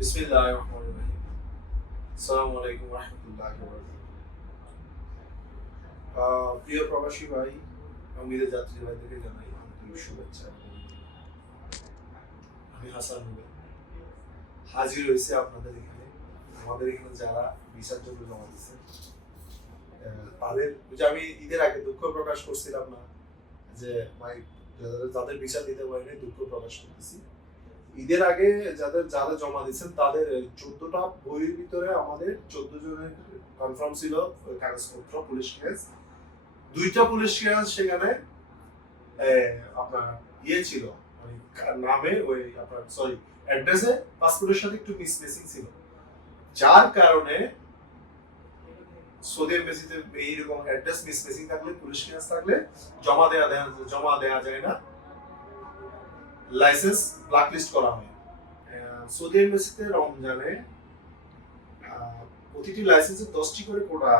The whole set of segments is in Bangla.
বিসমিল্লাহির রহমানির রহিম। আসসালামু আলাইকুম ওয়া রাহমাতুল্লাহি ওয়া বারাকাতুহু। প্রিয় প্রবাসী ভাই এবং বিদেশ যাত্রী ভাইদেরকে জানাই আন্তরিক শুভেচ্ছা। আমি হাসান রুবেল। হাজির হয়েছে আপনাদের এখানে। আমাদের এখানে যারা ভিসার জন্য জমা দিয়েছে তাদের যে আমি ঈদের আগে দুঃখ প্রকাশ করছিলাম না যে ভাই যাদের ভিসা দিতে পারিনি দুঃখ প্রকাশ করতেছি। ঈদের আগে যারা জমা দিয়েছেন তাদের 14টা বইয়ের ভিতরে আমাদের 14 জনের কনফার্ম ছিল কাগজপত্র পুলিশ ক্লিয়ারেন্স। 2টা পুলিশ ক্লিয়ারেন্স সেখানে আপনার ছিল মানে নামে ওই আপনার সরি অ্যাড্রেসে পাসপোর্টের সাথে একটু মিসমেসিং ছিল, যার কারণে সৌদি এম্বাসিতে এইরকম অ্যাড্রেস মিসমেসিং থাকলে পুলিশ ক্লিয়ারেন্স থাকলে জমা দেয়া যায় না, লাইসেন্স ব্ল্যাকলিস্ট করা হয়। সৌদি এম্বাসিতে রমজানে প্রতিটি লাইসেন্সে 10টি করে কোটা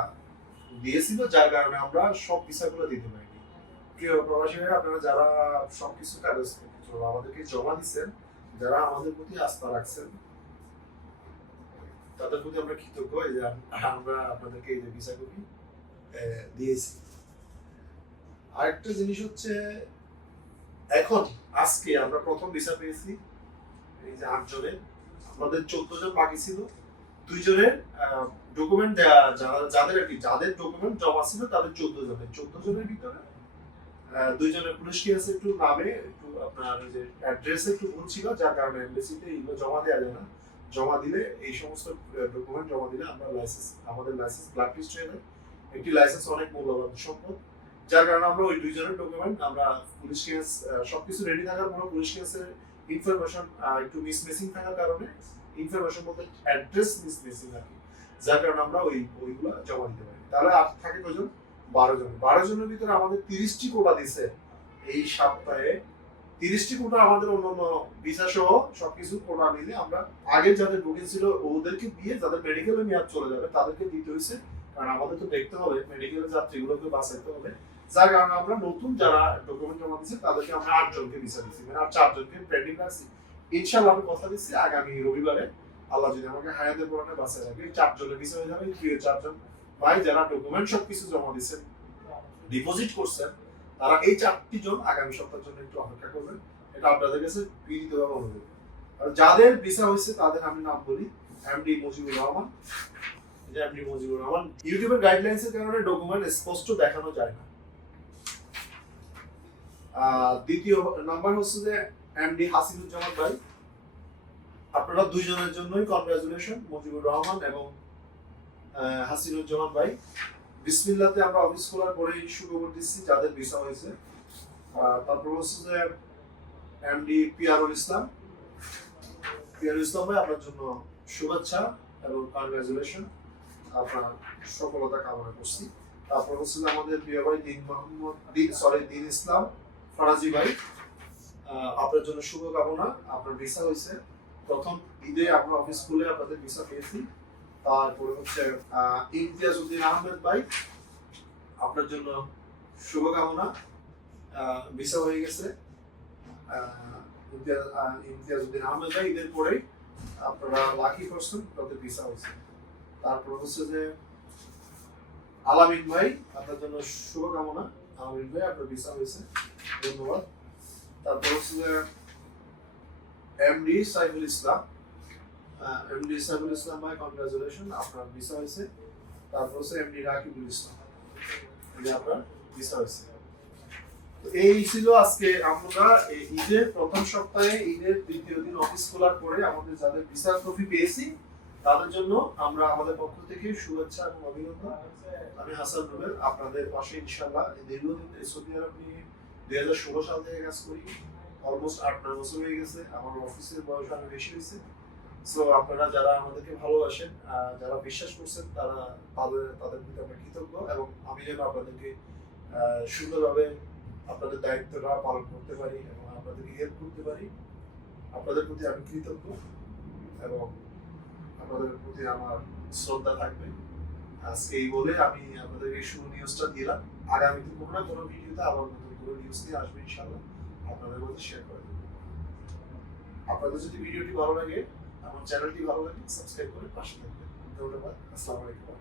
দিয়েছিল, যার কারণে আমরা সব ভিসাগুলো দিতে পারিনি। প্রিয় প্রবাসী ভাই, আপনারা যারা সবকিছু কাগজপত্র আমাদেরকে জমা দিচ্ছেন, যারা আমাদের প্রতি আস্থা রাখছেন, তাদের প্রতি আমরা কৃতজ্ঞ যে আমরা আপনাদেরকে এই যে ভিসা কপি দিয়েছি। আরেকটা জিনিস হচ্ছে, এখন আজকে আমরা প্রথম ভিসা পেয়েছি এই যে 8 জনের, আমাদের 14 জন বাকি ছিল। 2 জনের ডকুমেন্ট যাদের আর কি যাদের ডকুমেন্ট জমা ছিল তাদের 14 জনের ভিতরে 2 জনের পুলিশ কেস একটু নামে একটু আপনার ওই যে অ্যাড্রেসে একটু ভুল ছিল, যার কারণে এমবেসিতে এগুলো জমা দেওয়া যায় না। জমা দিলে এই সমস্ত ডকুমেন্ট জমা দিলে আমাদের লাইসেন্স ব্ল্যাকলিস্ট হয়ে যায়। একটি লাইসেন্স অনেক মূল্যবান সম্পদ, যার কারণে আমরা ওই 2 জনের ডকুমেন্ট আমরা পুলিশ কেস সবকিছু রেডি থাকার পর পুলিশ কেসের ইনফরমেশন একটু মিসমেসিং থাকার কারণে ইনফরমেশন বলতে অ্যাড্রেস মিসমেসিং থাকে, যার কারণে আমরা ওইগুলো জমা দিতে পারি। তাহলে আর থাকে কজন? 12 জনের ভিতরে আমাদের 30টি কোটা দিছে এই সপ্তাহে। 30টি কোটা আমাদের অন্যান্য ভিসা সহ সবকিছু কোটা মিলে আমরা আগে যাদের বুকিং ছিল ওদেরকে দিয়ে, যাদের মেডিকেলের মেয়াদ চলে যাবে তাদেরকে দিতে হয়েছে, কারণ আমাদের তো দেখতে হবে মেডিকেলের যাত্রীগুলোকে বাঁচাইতে হবে। যার কারণে আমরা নতুন যারা ডকুমেন্ট জমা দিচ্ছে তাদেরকে আমরা 8 জনকে ভিসা দিচ্ছি, মানে আর 4 জনকে পেন্ডিং রাখছি। ইনশাআল্লাহ আমি কথা দিচ্ছি আগামী রবিবারে আল্লাহ যদি আমাকে হায়াতের পুরাণে বাঁচায় রাখে 4 জনের ভিসা হয়ে যাবে। 4 জন ভাই যারা ডকুমেন্ট সবকিছু জমা দিচ্ছেন, ডিপোজিট করছেন, তারা এই 4টি জন আগামী সপ্তাহের জন্য একটু অপেক্ষা করবেন। এটা আপনাদের কাছে বিনীতভাবে অনুরোধ। আর যাদের ভিসা হয়েছে তাদের আমি নাম বলি, এমডি মুজিবুর রহমান। এমডি মুজিবুর রহমান, ইউটিউবের গাইডলাইন্স এর কারণে ডকুমেন্ট স্পষ্ট দেখানো যায় না। দ্বিতীয় নাম্বার হচ্ছে যে এমডি হাসিনুজ্জামান ভাই। আপনারা 2 জনের জন্যই কনগ্রাচুলেশন, মুজিবুর রহমান এবং হাসিনুজ্জামান ভাই। বিসমিল্লাতে আমরা অফিস খোলার পরেই সুখবর দিচ্ছি যাদের ভিসা হয়েছে। তারপর হচ্ছে যে এমডি পিয়ারুল ইসলাম ভাই, আপনার জন্য শুভেচ্ছা এবং কনগ্রাচুলেশন, আপনার সফলতা কামনা করছি। তারপর হচ্ছে আমাদের প্রিয় ভাই দিন ইসলাম ফরাজি ভাই, আপনার জন্য শুভকামনা, আপনার ভিসা হয়েছে। প্রথম ঈদে আমরা অফিস খুলে আপনাদের ভিসা পেয়েছি। তারপরে হচ্ছে ইমতিয়াজউদ্দিন আহমেদ ভাই, আপনার জন্য শুভকামনা, ভিসা হয়ে গেছে। ইমতিয়াজউদ্দিন আহমেদ ভাই, ঈদের পরেই আপনারা লাকি পারসন, তাদের ভিসা হয়েছে। তারপর হচ্ছে যে আলামিন ভাই, আপনার জন্য শুভকামনা। আলামিন ভাই, আপনার ভিসা হয়েছে, ধন্যবাদ। তারপর হচ্ছে যে এমডি সাইফুল ইসলাম ভাই, কনগ্রাচুলেশন, আপনার ভিসা হয়েছে। তারপর হচ্ছে এমডি রাকিবুল ইসলাম, আপনার ভিসা হয়েছে। এই ছিল আজকে আমরা ঈদের প্রথম সপ্তাহে, ঈদের দ্বিতীয় দিন অফিস খোলার পরে আমাদের যাদের ভিসা ট্রফি পেয়েছি তাদের জন্য আমরা আমাদের পক্ষ থেকে শুভেচ্ছা এবং অভিনন্দন। আমি হাসান রুবেল, আপনাদের পাশে ইনশাআল্লাহ। দীর্ঘদিন সৌদি আরব নিয়ে 2016 সাল থেকে কাজ করি, অলমোস্ট 8-9 বছর হয়ে গেছে। আমার অফিসের বয়স আরো বেশি হয়েছে। সো আপনারা যারা আমাদেরকে ভালোবাসেন, যারা বিশ্বাস করছেন, তাদের প্রতি আমরা কৃতজ্ঞ, এবং আমি যেন আপনাদেরকে সুন্দরভাবে আপনাদের দায়িত্বটা পালন করতে পারি এবং আপনাদেরকে হেল্প করতে পারি, আপনাদের প্রতি আমি কৃতজ্ঞ এবং আপনাদের প্রতি আমার শ্রদ্ধা থাকবে। আজকে এই বলে আমি আপনাদেরকে শুভ নিউজটা দিলাম। আগামীতে কোনো না কোনো ভিডিওতে আবার নতুন কোনো নিউজ নিয়ে আসবে ইনশাআল্লাহ, আপনাদের মধ্যে শেয়ার করে দেবো। আপনাদের যদি ভিডিওটি ভালো লাগে আমার চ্যানেলটি ভালো লাগে সাবস্ক্রাইব করে পাশে থাকবেন। ধন্যবাদ। আসসালামু আলাইকুম।